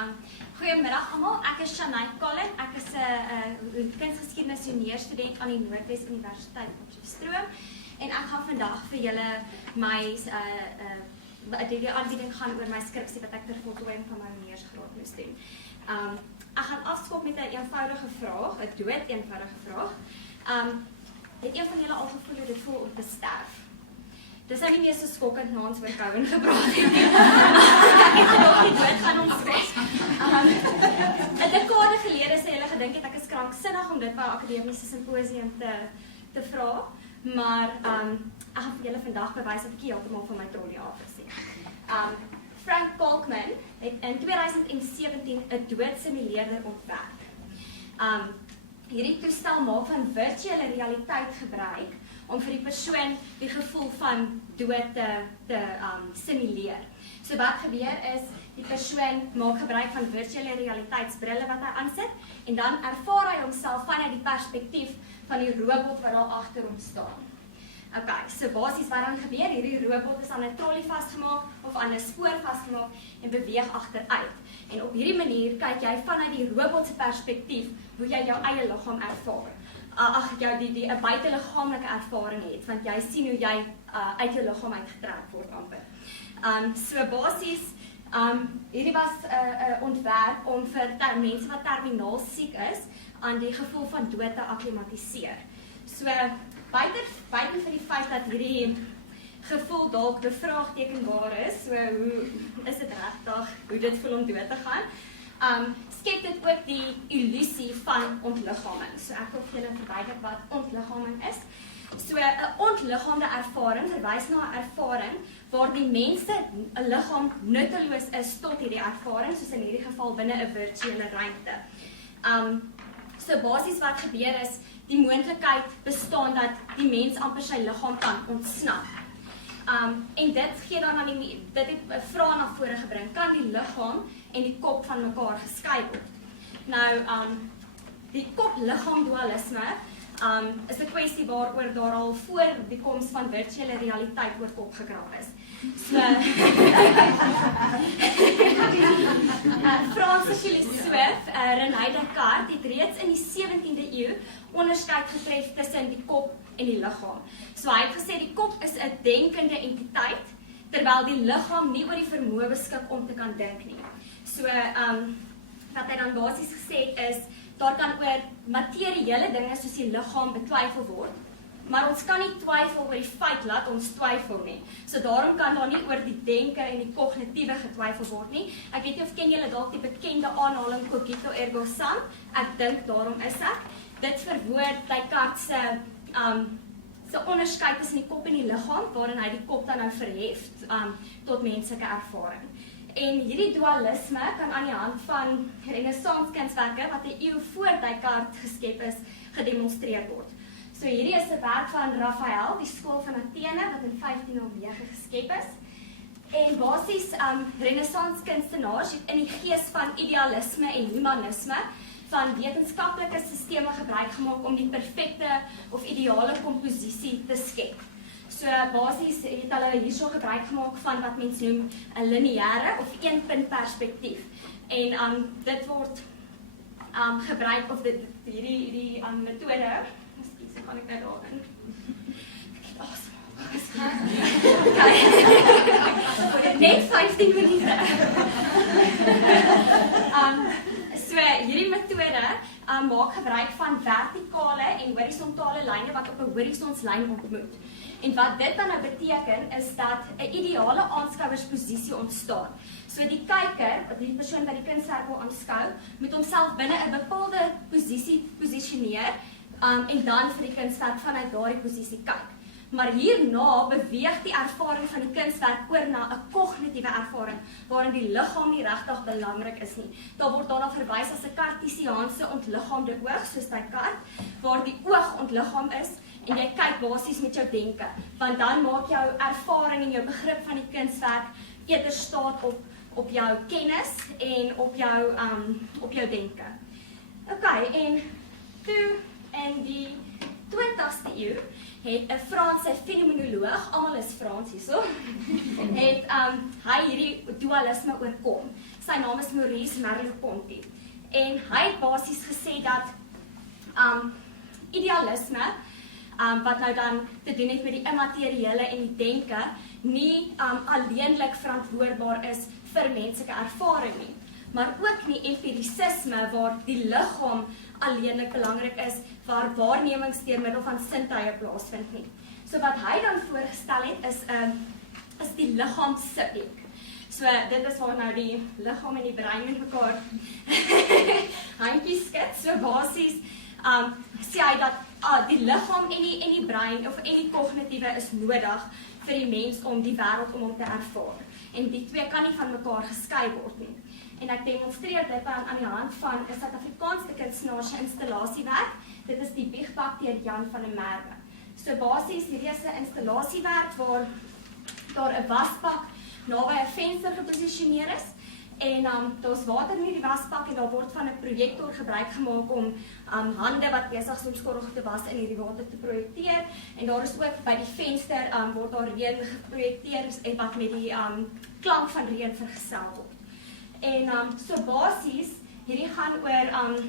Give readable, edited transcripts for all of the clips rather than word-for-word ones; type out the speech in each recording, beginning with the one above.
Goeiemiddag almal, ek is Shanae Collin, ek is 'n kunsgeskiedenis juniorstudent aan die Noordwes Universiteit Potchefstroom en ek gaan vandag vir julle my die aanbieding gaan oor my skripsie wat ek ter voltooiing van my honeursgraad moes doen. Ek gaan afskop met 'n eenvoudige vraag, 'n dood-eenvoudige vraag. Het een van julle al gevoel hoe dit voel om te sterf? Dis nou nie meer so skokkend na ons oor COVID gepraat het. Ek het gedog die dood gaan ons skok. 'n dekade gelede sê hulle gedink het ek is kranksinnig om dit by 'n akademiese simposium te vra, maar ek gaan vir julle vandag bewys dat ek heeltemal van my trollie af is. Frank Kalkman het in 2017 'n doodsimuleerder ontwerp. Hierdie toestel maak van virtuele realiteit gebruik om vir die persoon die gevoel van dood te simuleer. So wat gebeur is, die persoon maak gebruik van virtuele realiteitsbrille wat hy aansit en dan ervaar hy homself vanuit die perspektief van die robot wat daar agter hom staan. Okay, so basies wat dan gebeur, hierdie robot is aan 'n trollie vasgemaak of aan 'n spoor vasgemaak en beweeg agteruit. En op hierdie manier kyk jy vanuit die robot se perspektief hoe jy jou eie liggaam ervaar. Jou die 'n buiteliggaamlike ervaring het, want jy sien hoe jy uit jou liggaam uitgetrek word amper. So basies, hierdie was 'n ontwerp om vir mense wat terminaal siek is aan die gevoel van dood te akklimatiseer. So buiten vir die feit dat hierdie gevoel dalk bevraagtekenbaar is, so hoe is dit regtig hoe dit voel om dood te gaan? Skep dit ook die illusie van ontliggaming. So ek wil vir julle verduidelik wat ontliggaming is. So 'n ontliggaamde ervaring verwys na 'n ervaring waar die mense 'n liggaam nutteloos is tot hierdie ervaring, soos in hierdie geval binne 'n virtuele ruimte. So basies wat gebeur is, die moontlikheid bestaan dat die mens amper sy liggaam kan ontsnap. En dit gee dan aan dit het 'n vraag na vore gebring, kan die liggaam en die kop van mekaar geskei word? Nou, die kop-liggaam dualisme is 'n kwessie waaroor daar al voor die koms van virtuele realiteit oor kop gekrap is. So, Franse filosoof René Descartes het reeds in die 17de eeu onderskeid getref tussen die kop en die liggaam. So hy het gesê die kop is 'n denkende entiteit, terwyl die liggaam nie oor die vermoë beskik om te kan dink nie. So, wat hy dan basies gesê het is, daar kan oor materiële dinge soos die liggaam betwyfel word, maar ons kan nie twyfel oor die feit laat ons twyfel nie. So daarom kan daar nie oor die denke en die kognitiewe getwyfel word nie. Ek weet nie of ken julle dalk die bekende aanhaling cogito ergo sum, ek dink daarom is ek. Dit verwoord Descartes se onderskeid tussen die kop en die liggaam, waarin hy die kop dan nou verhef tot menslike ervaring. En hierdie dualisme kan aan die hand van Renaissance kunswerke wat 'n eeu voor Descartes geskep is, gedemonstreer word. So hierdie is 'n werk van Raphael, die skool van Athene wat in 1509 geskep is. En basies Renaissance kunstenaars het in die gees van idealisme en humanisme van wetenskaplike sisteme gebruik gemaak om die perfekte of ideale komposisie te skep. So basies het hulle hierso gebruik gemaak van wat mens noem 'n lineêre of een-punt perspektief. En dit word gebruik of hierdie metode. Miskien kan ek nou daarin. Net 15 minute. So hierdie metode maak gebruik van vertikale en horisontale lyne wat op 'n horisonslyn ontmoet. En wat dit dan nou beteken is dat 'n ideale aanskouersposisie ontstaan. So die kyker, die persoon wat die kunswerk wil aanskou, moet homself binne 'n bepaalde posisie posisioneer en dan vir die kunswerk vanuit daardie posisie kyk. Maar hierna beweeg die ervaring van die kunswerk oor na 'n kognitiewe ervaring waarin die liggaam nie regtig belangrik is nie. Daar word daarna verwys as 'n kartesiaanse ontliggaamde oog, soos Descartes, waar die oog ontliggaam is en jy kyk basies met jou denke, want dan maak jou ervaring en jou begrip van die kunswerk eerder staat op jou kennis en op jou denke. Okay, en toe in die 20ste eeu het 'n Franse fenomenoloog, almal is Frans hierso, het hy hierdie dualisme oorkom. sy naam is Maurice Merleau-Ponty. En hy het basies gesê dat idealisme, wat nou dan te doen het met die immateriële en die denke, nie alleenlik verantwoordbaar is vir menslike ervaring nie, maar ook nie empirisisme waar die liggaam alleenlik belangrik is, waar waarnemings deur middel van sintuie plaasvind nie. So wat hy dan voorgestel het is die liggaamssubjek. So dit is waar nou die liggaam en die brein met mekaar handjies skud. So basies sê hy dat die liggaam en die brein of en die kognitiewe is nodig vir die mens om die wêreld om hom te ervaar. En die twee kan nie van mekaar geskei word nie. En ek demonstreer dit aan die hand van 'n Suid-Afrikaanse kunstenaar se installasiewerk. Dit is die Biegbak deur Jan van der Merwe. So basies hierdie is 'n installasiewerk waar daar 'n wasbak naby 'n venster geposisioneer is. En daar's water in die wasbak en daar word van 'n projektor gebruik gemaak om hande wat besig is om skorrel te was in hierdie water te projekteer. En daar is ook by die venster word daar reën geprojekteer en wat met die klank van reën vergesel word. En so basies hierdie gaan oor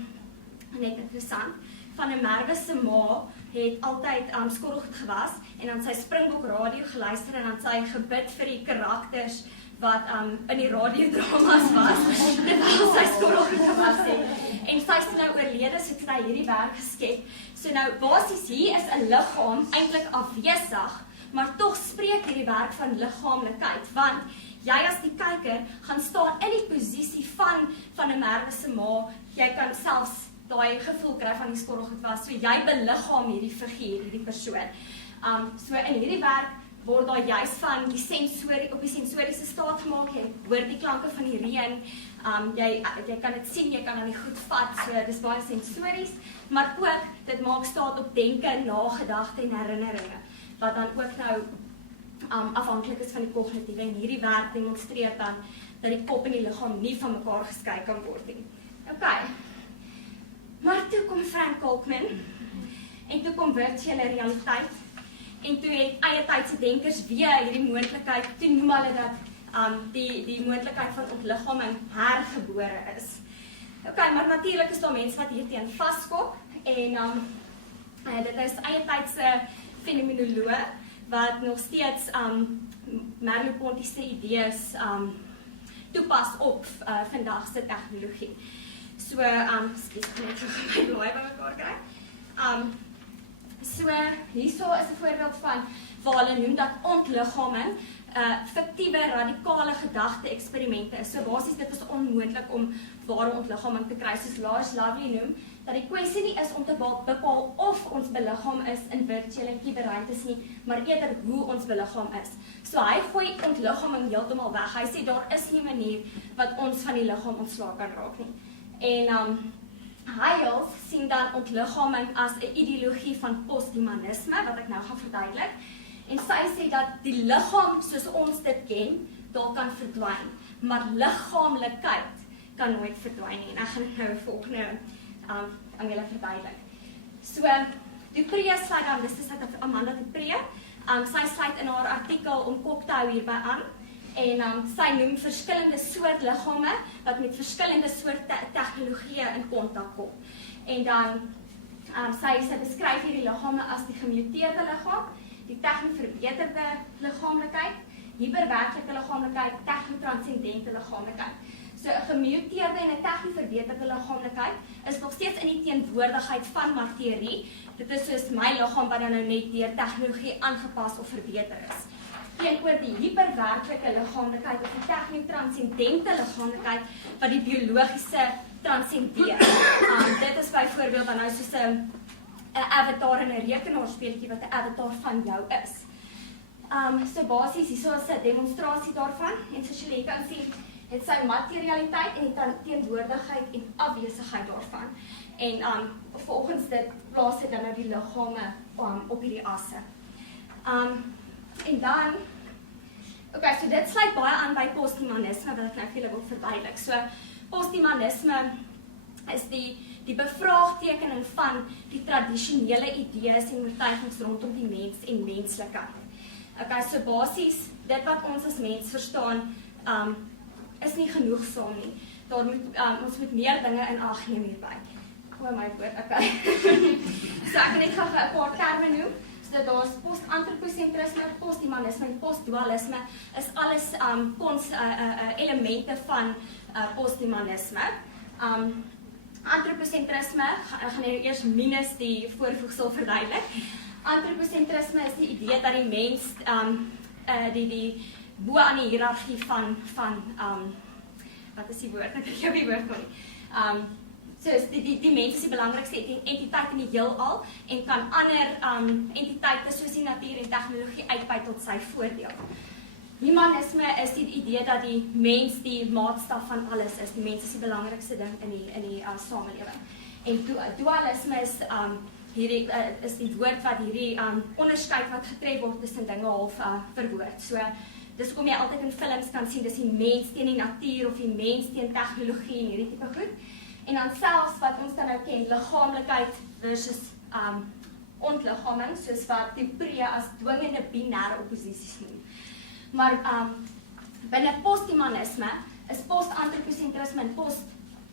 net interessant. Van 'n Merwe se ma het altyd skorrelgoed gewas en dan sy Springbok radio geluister en dan sy gebid vir die karakters wat in die radiodramas was, terwyl sy skorrelgoed gewas het. En sy is nou oorlede, so het sy hierdie werk geskep. So nou basies hier is 'n liggaam eintlik afwesig, maar tog spreek hierdie werk van liggaamlikheid, want jy as die kyker gaan staan in die posisie van 'n Merwe se ma, jy kan selfs daai gevoel kry van die skorrelgoed was, so jy beliggaam hierdie figuur, hierdie persoon. So in hierdie werk word daar juist van die op die sensoriese staat gemaak, jy hoor die klanke van die reën, jy kan dit sien, jy kan aan die goed vat, so dis baie sensories, maar ook dit maak staat op denke, nagedagte en herinneringe, wat dan ook nou afhanklik is van die kognitiewe, en hierdie werk demonstreer dan dat die kop en die liggaam nie van mekaar geskei kan word nie. Okay. Maar toe kom Frank Kalkman, en toe kom virtuele realiteit, en toe het eie tydse denkers weer hierdie moontlikheid, toe noem hulle dat die moontlikheid van ontliggaming hergebore is. Okay, maar natuurlik is daar mense wat hierteen vaskop, en dit is eie tydse fenomenoloog, wat nog steeds Merleau-Ponty se idees toepas op vandag se tegnologie. So, excuse me, ek gaan my blaai by mekaar kry. So, hierso is 'n voorbeeld van waar hulle noem dat ontliggaming fiktiewe, radikale gedagte-eksperimente is. So basies dit is onmoontlik om ware ontliggaming te kry, soos Lars Lovely noem, dat die kwessie nie is om te bepaal of ons beliggaam is in virtuele en kuberruimtes nie, maar eerder hoe ons beliggaam is. So hy gooi ontliggaming heeltemal weg. Hy sê daar is nie 'n manier wat ons van die liggaam ontslae kan raak nie. En Heyl sien dan ontliggaming as 'n ideologie van posthumanisme, wat ek nou gaan verduidelik. En sy sê dat die liggaam soos ons dit ken, daar kan verdwyn, maar liggaamlikheid kan nooit verdwyn nie. En ek gaan nou volgende aan julle verduidelik. So, Dupree sluit dan, dis Amanda Dupree, sy sluit in haar artikel om kop te hou hierby aan, en sy noem verskillende soort liggame wat met verskillende soort tegnologieë in kontak kom. En dan sy beskryf hierdie liggame as die gemuteerde liggaam, die tegnoverbeterde liggaamlikheid, hyperwerklike liggaamlikheid, technotranscendente liggaamlikheid. So 'n gemuteerde en 'n tegnoverbeterde liggaamlikheid is nog steeds in die teenwoordigheid van materie. Dit is soos my liggaam wat dan nou net deur tegnologie aangepas of verbeter is. Teenoor die hyperwerklike liggaamlikheid of die technotranscendente liggaamlikheid wat die biologiese transcendeer. Dit is byvoorbeeld dan nou soos 'n avatar in 'n rekenaarspeletjie wat 'n avatar van jou is. So basies hierso is 'n demonstrasie daarvan, en soos julle kan sien, het sy materialiteit en die teenwoordigheid en afwesigheid daarvan. En volgens dit plaas dit dan nou die liggame op hierdie asse. En dan, okay, so dit sluit baie aan by posthumanisme wat ek nou vir julle wil verduidelik. So posthumanisme is die bevraagtekening van die tradisionele idees en oortuigings rondom die mens en menslikheid. Okay, so basies dit wat ons as mens verstaan is nie genoegsaam nie. Daar moet ons moet meer dinge in ag neem hierby. O my woord, okay. So ek kan net gou 'n paar terme noem. So daar's post-antroposentrisme, posthumanisme en postdualisme is alles elemente van posthumanisme. Antroposentrisme, ek gaan nou eers minus die voorvoegsel verduidelik. Antroposentrisme is die idee dat die mens die bo aan die hiërargie van wat is die woord? Ek gee die woord nie. So die mens is die belangrikste entiteit in die heelal en kan ander entiteite soos die natuur en tegnologie uitbuit tot sy voordeel. Humanisme is die idee dat die mens die maatstaf van alles is. Die mens is die belangrikste ding in die samelewing. En dualisme is is die woord wat hierdie onderskeid wat getref word tussen dinge half verwoord. So dis kom jy altyd in films kan sien, dis die mens teen die natuur of die mens teen tegnologie en hierdie tipe goed. En dan selfs wat ons dan nou ken, liggaamlikheid versus ontliggaming, soos wat die Pre as dwingende binêre opposisies noem. Maar binne posthumanisme is post-antroposentrisme en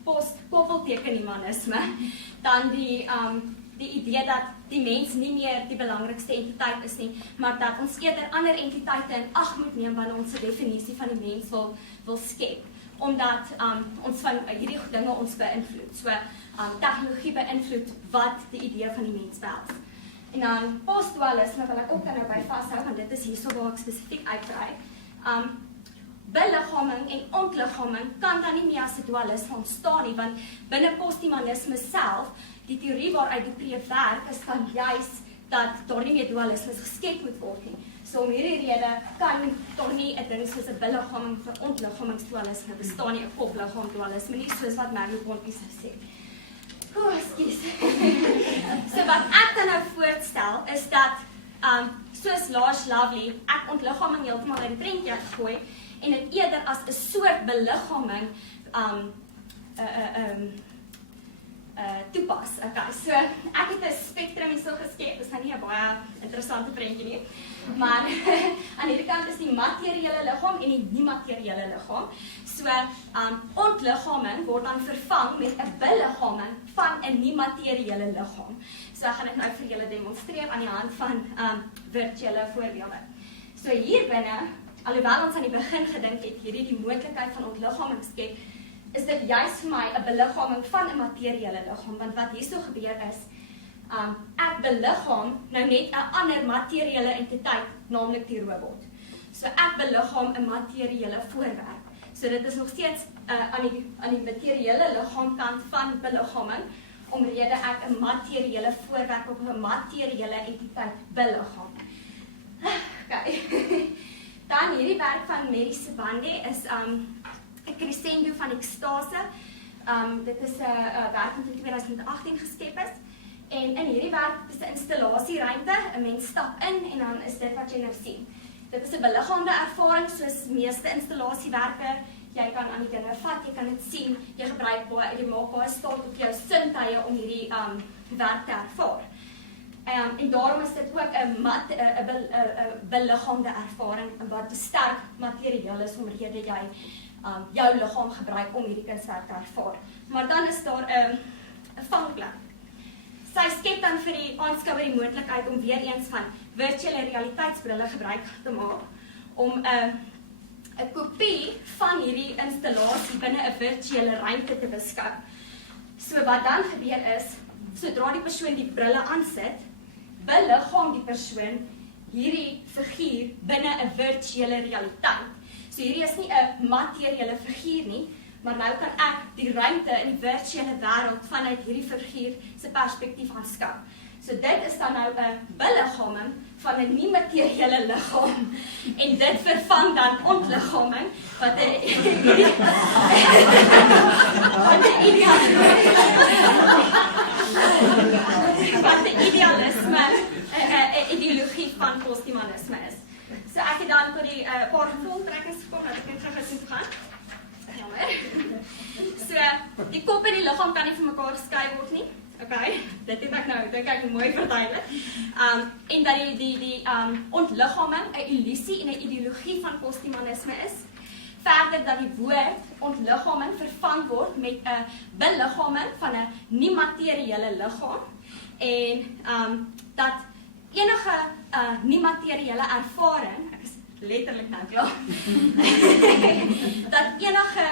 post-koppelteken humanisme dan die idee dat die mens nie meer die belangrikste entiteit is nie, maar dat ons eerder ander entiteite in ag moet neem wanneer ons 'n definisie van die mens wil skep, omdat ons van hierdie dinge ons beïnvloed. So tegnologie beïnvloed wat die idee van die mens behels. En dan postdualisme wil ek ook nou by vashou, want dit is hierso waar ek spesifiek uitbrei. Beliggaaming en ontliggaaming kan dan nie meer as 'n dualisme ontstaan nie, want binne posthumanisme self, die teorie waaruit die Pre werk is dan juis dat daar nie meer dualismes geskep moet word nie. So om hierdie rede kan daar nie 'n ding soos 'n beliggaaming vir ontliggamingsdualisme bestaan nie, 'n kopliggaam dualisme nie, soos wat Merleau-Ponty sê. Ekskuus. So wat ek dan nou voorstel is dat soos Lars Lovely ek ontliggaming heeltemal uit die prentjie gooi en dit eerder as 'n soort beliggaaming toepas. Okay, so ek het 'n spektrum hierso geskep. Dit is nou nie 'n baie interessante prentjie nie. Maar aan hierdie kant is die materiële liggaam en die nie-materiële liggaam. So ontliggaming word dan vervang met 'n beliggaaming van 'n nie-materiële liggaam. So ek gaan dit nou vir julle demonstreer aan die hand van virtuele voorbeelde. So hier binne, alhoewel ons aan die begin gedink het hierdie die moontlikheid van ontliggaming skep, is dit juist vir my 'n beliggaaming van 'n materiële liggaam, want wat hierso gebeur is, ek beliggaam nou net 'n ander materiële entiteit, naamlik die robot. So ek beliggaam 'n materiële voorwerp. So dit is nog steeds aan die materiële liggaamkant van beliggaaming, omrede ek 'n materiële voorwerp op 'n materiële entiteit beliggaam. Okay. Dan hierdie werk van Mary Sebande is 'n crescendo van ekstase. Dit is 'n werk wat in 2018 geskep is. En in hierdie werk is 'n installasieruimte, 'n mens stap in en dan is dit wat jy nou sien. Dit is 'n beliggaamde ervaring soos meeste installasiewerke. Jy kan aan die dinge vat, jy kan dit sien, jy maak baie staat op jou sintuie om hierdie werk te ervaar. En daarom is dit ook 'n beliggaamde ervaring wat sterk materieel is omrede jy jou liggaam gebruik om hierdie kunswerk te ervaar. Maar dan is daar 'n vangplek. Sy skep dan vir die aanskouer die moontlikheid om weer eens van virtuele realiteitsbrille gebruik te maak om 'n kopie van hierdie installasie binne 'n virtuele ruimte te beskou. So wat dan gebeur is, sodra die persoon die brille aansit, beliggaam die persoon hierdie figuur binne 'n virtuele realiteit. So hierdie is nie 'n materiële figuur nie, maar nou kan ek die ruimte in die virtuele wêreld vanuit hierdie figuur se perspektief aanskou. So dit is dan nou 'n beliggaaming van 'n nie-materiële liggaam en dit vervang dan ontliggaaming wat 'n idealisme, 'n ideologie van posthumanisme is. So ek het dan tot die paar gevolgtrekkings gekom dat ek net gou gesoek gaan. Jammer. So die kop en die liggaam kan nie vir mekaar geskei word nie. Okay, dit het ek nou dink ek mooi verduidelik. En dat die ontliggaming 'n illusie en 'n ideologie van posthumanisme is. verder dat die woord ontliggaming vervang word met 'n beliggaming van 'n nie-materiële liggaam en dat enige nie-materiële ervaring, ek is letterlik nou klaar, dat enige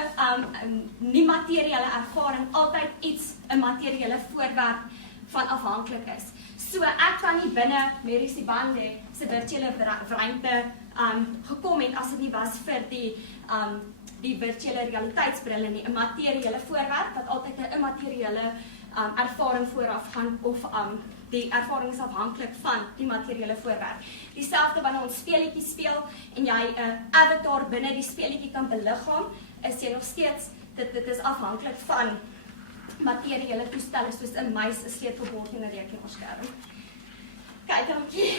nie-materiële ervaring altyd iets 'n materiële voorwerp van afhanklik is. So ek kan nie binne Mary Sibande se virtuele ruimte gekom het as dit nie was vir die virtuele realiteitsbrille nie, 'n materiële voorwerp wat altyd 'n immateriële ervaring vooraf gaan of die ervaring is afhanklik van die materiële voorwerp. Dieselfde wanneer ons speletjie speel en jy 'n avatar binne die speletjie kan beliggaam, is jy nog steeds dit is afhanklik van materiële toestelle soos 'n muis, 'n sleutelbord en 'n rekenaarskerm. Kyk, dankie.